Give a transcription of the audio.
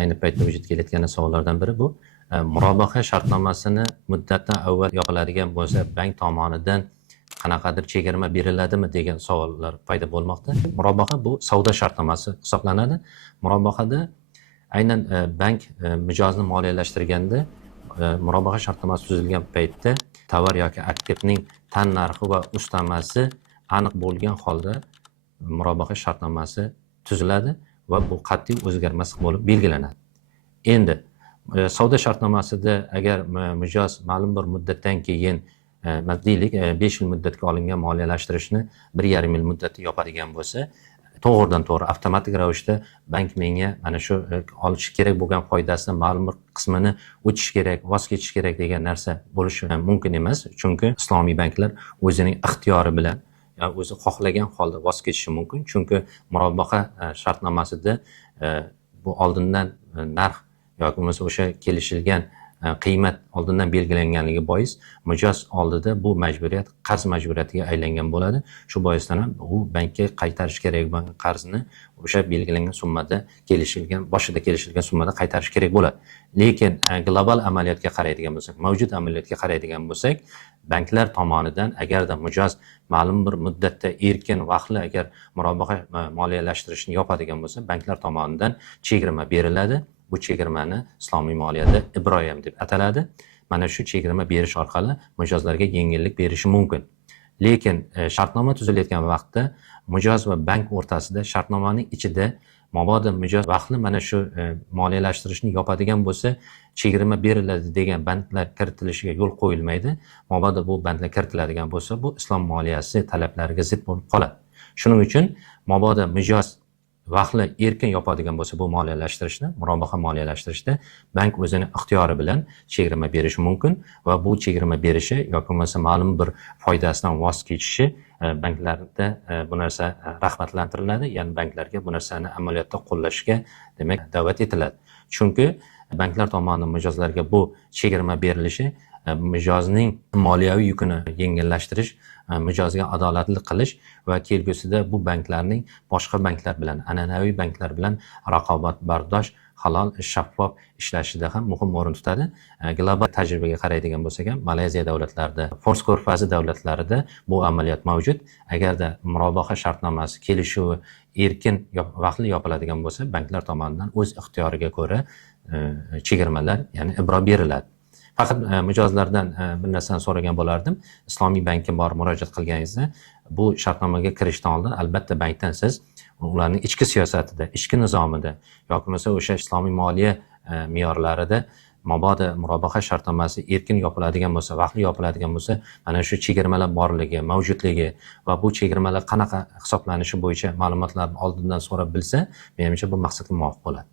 ayni paytda vujudga kelayotgan savollardan biri bu murobaha shartnomasini muddatdan avval yopiladigan bo'lsa bank tomonidan qanaqadir chegirma beriladimi degan savollar paydo bo'lmoqda. Murobaha bu savdo shartnomasi hisoblanadi. Murobahada aynan bank mijozni moliyalashtirganda murobaha shartnomasi tuzilgan paytda tovar yoki aktivning tan narxi va ustamasi aniq bo'lgan holda murobaha shartnomasi tuziladi va bu qat'iy o'zgarmas bo'lib belgilanadi. Endi savdo shartnomasida agar mijoz ma'lum bir muddatdan keyin deylik 5 yil muddatga olingan moliyalashtirishni 1,5 yil muddatda yopadigan bo'lsa, to'g'ridan to'g'ri avtomatik ravishda bank menga mana shu olish kerak bo'lgan foydasidan ma'lum bir qismini o'tish kerak, voz kechish kerak degan narsa bo'lishi mumkin emas. Chunki islomiy banklar o'zining ixtiyori bilan o'zi xohlagan holda voz kechishi mumkin. Chunki murobaha shartnomasida bu oldindan narx yoki bo'lmasa o'sha kelishilgan qiymat oldindan belgilanganligi bois mijoz oldida bu majburiyat qarz majburiyatiga aylangan bo'ladi. Shu boisdan ham u bankka qaytarish kerak bo'lgan qarzni o'sha belgilangan summada boshida kelishilgan summada qaytarish kerak bo'ladi. Lekin global amaliyotga qaraydigan bo'lsak, mavjud amaliyotga qaraydigan bo'lsak, banklar tomonidan agarda mijoz ma'lum bir muddatda erkin vaqtli agar murobaha moliyalashtirishni yopadigan bo'lsa, banklar tomonidan chegirma beriladi. Bu chegirmani islomiy moliyada ibroyam deb ataladi. Mana shu chegirma berish orqali mijozlarga yengillik berishi mumkin. Lekin shartnoma tuzilayotgan vaqtda mijoz va bank o'rtasida shartnomaning ichida mabodo mijoz vaqtli mana shu moliyalashtirishni yopadigan bo'lsa, chegirma beriladi degan bandlar kiritilishiga yo'l qo'yilmaydi. Mabodo bu bandlar kiritiladigan bo'lsa, bu islom moliyasi talablariga zid bo'lib qoladi. Shuning uchun mabodo mijoz vaqtli erkin yopadigan bo'lsa bu moliyalashtirishni, murobaha moliyalashtirishda bank o'zini ixtiyori bilan chegirma berishi mumkin va bu chegirma berishi yoki bo'lmasa ma'lum bir foydasidan voz kechishi banklarda bu narsa rag'batlantiriladi, ya'ni banklarga bu narsani amaliyotda qo'llashga demak da'vat etiladi. Chunki banklar tomonidan mijozlarga bu chegirma berilishi mijozning moliyaviy yukini yengillashtirish, mijozga adolatli qilish va kelgusida bu banklarning boshqa banklar bilan, an'anaviy banklar bilan raqobatbardosh, halol, shaffof ishlashida ham muhim o'rin tutadi. Global tajribaga qaraydigan bo'lsak ham, Malayziya davlatlarida, Fors ko'rfazi davlatlarida bu amaliyot mavjud. Agarda murobaha shartnomasi kelishuvi erkin vaqtli yopiladigan bo'lsa, banklar tomonidan o'z ixtiyoriga ko'ra chegirmalar, ya'ni ibro beriladi. Faqat mijozlardan bir narsani so'ragan bo'lardim. Islomiy bankka borib murojaat qilganingizda, bu shartnomaga kirishdan oldin albatta bankdan siz ularning ichki siyosatida, ichki nizomida yoki bo'lmasa o'sha islomiy moliya me'yorlarida mabodo murobaha shartnomasi erkin yopiladigan bo'lsa, vaqtli yopiladigan bo'lsa, mana shu chegirmalar borligi, mavjudligi va bu chegirmalar qanaqa hisoblanishi bo'yicha ma'lumotlarni oldindan so'rab bilsa, menimcha bu maqsadga muvofiq bo'ladi.